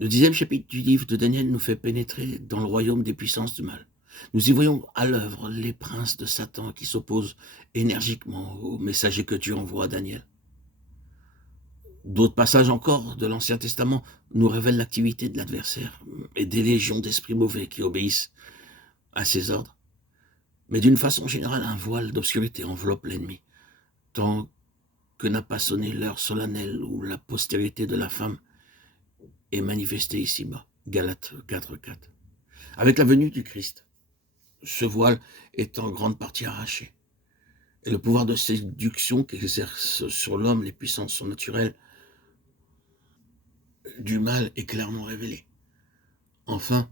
Le 10e chapitre du livre de Daniel nous fait pénétrer dans le royaume des puissances du mal. Nous y voyons à l'œuvre les princes de Satan qui s'opposent énergiquement au messager que Dieu envoie à Daniel. D'autres passages encore de l'Ancien Testament nous révèlent l'activité de l'adversaire et des légions d'esprits mauvais qui obéissent à ses ordres. Mais d'une façon générale, un voile d'obscurité enveloppe l'ennemi, tant que n'a pas sonné l'heure solennelle où la postérité de la femme est manifestée ici-bas. Galates 4:4. Avec la venue du Christ, ce voile est en grande partie arraché. Et le pouvoir de séduction qu'exercent sur l'homme les puissances surnaturelles du mal est clairement révélé. Enfin,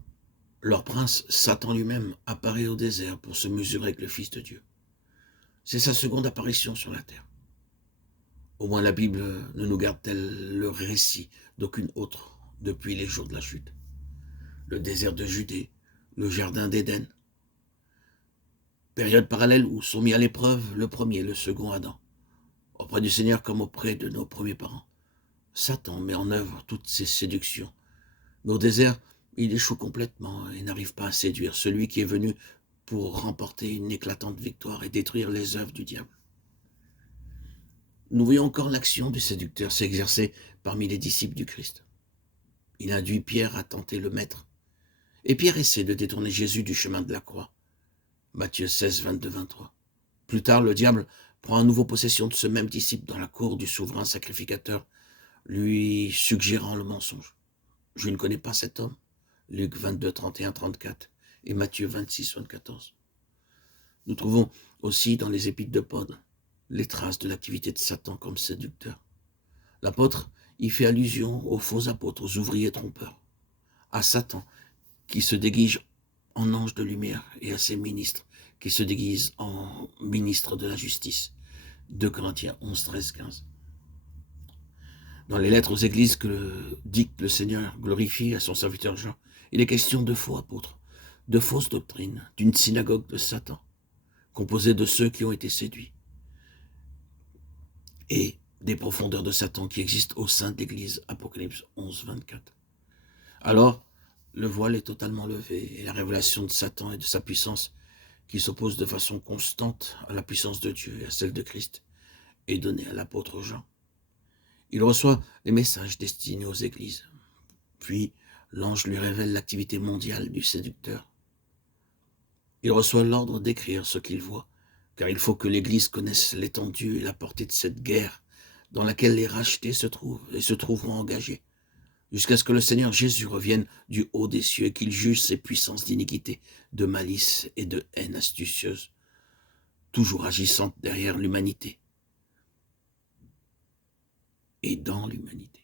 leur prince, Satan lui-même, apparaît au désert pour se mesurer avec le Fils de Dieu. C'est sa seconde apparition sur la terre. Au moins la Bible ne nous garde-t-elle le récit d'aucune autre depuis les jours de la chute. Le désert de Judée, le jardin d'Éden. Période parallèle où sont mis à l'épreuve le premier et le second Adam, auprès du Seigneur comme auprès de nos premiers parents. Satan met en œuvre toutes ses séductions. Mais au désert, il échoue complètement et n'arrive pas à séduire celui qui est venu pour remporter une éclatante victoire et détruire les œuvres du diable. Nous voyons encore l'action du séducteur s'exercer parmi les disciples du Christ. Il induit Pierre à tenter le Maître. Et Pierre essaie de détourner Jésus du chemin de la croix. Matthieu 16, 22, 23. Plus tard, le diable prend à nouveau possession de ce même disciple dans la cour du souverain sacrificateur, lui suggérant le mensonge. Je ne connais pas cet homme. Luc 22, 31, 34 et Matthieu 26, 74. Nous trouvons aussi dans les épîtres de Paul les traces de l'activité de Satan comme séducteur. L'apôtre y fait allusion aux faux apôtres, aux ouvriers trompeurs, à Satan qui se déguise en ange de lumière et à ses ministres qui se déguisent en ministres de la justice. 2 Corinthiens 11, 13, 15. Dans les lettres aux églises que dicte le Seigneur glorifie à son serviteur Jean, il est question de faux apôtres, de fausses doctrines, d'une synagogue de Satan, composée de ceux qui ont été séduits, et des profondeurs de Satan qui existent au sein de l'Église, Apocalypse 11, 24. Alors, le voile est totalement levé, et la révélation de Satan et de sa puissance, qui s'oppose de façon constante à la puissance de Dieu et à celle de Christ, est donnée à l'apôtre Jean. Il reçoit les messages destinés aux églises. Puis, l'ange lui révèle l'activité mondiale du séducteur. Il reçoit l'ordre d'écrire ce qu'il voit, car il faut que l'Église connaisse l'étendue et la portée de cette guerre dans laquelle les rachetés se trouvent et se trouveront engagés, jusqu'à ce que le Seigneur Jésus revienne du haut des cieux et qu'il juge ces puissances d'iniquité, de malice et de haine astucieuse, toujours agissantes derrière l'humanité et dans l'humanité.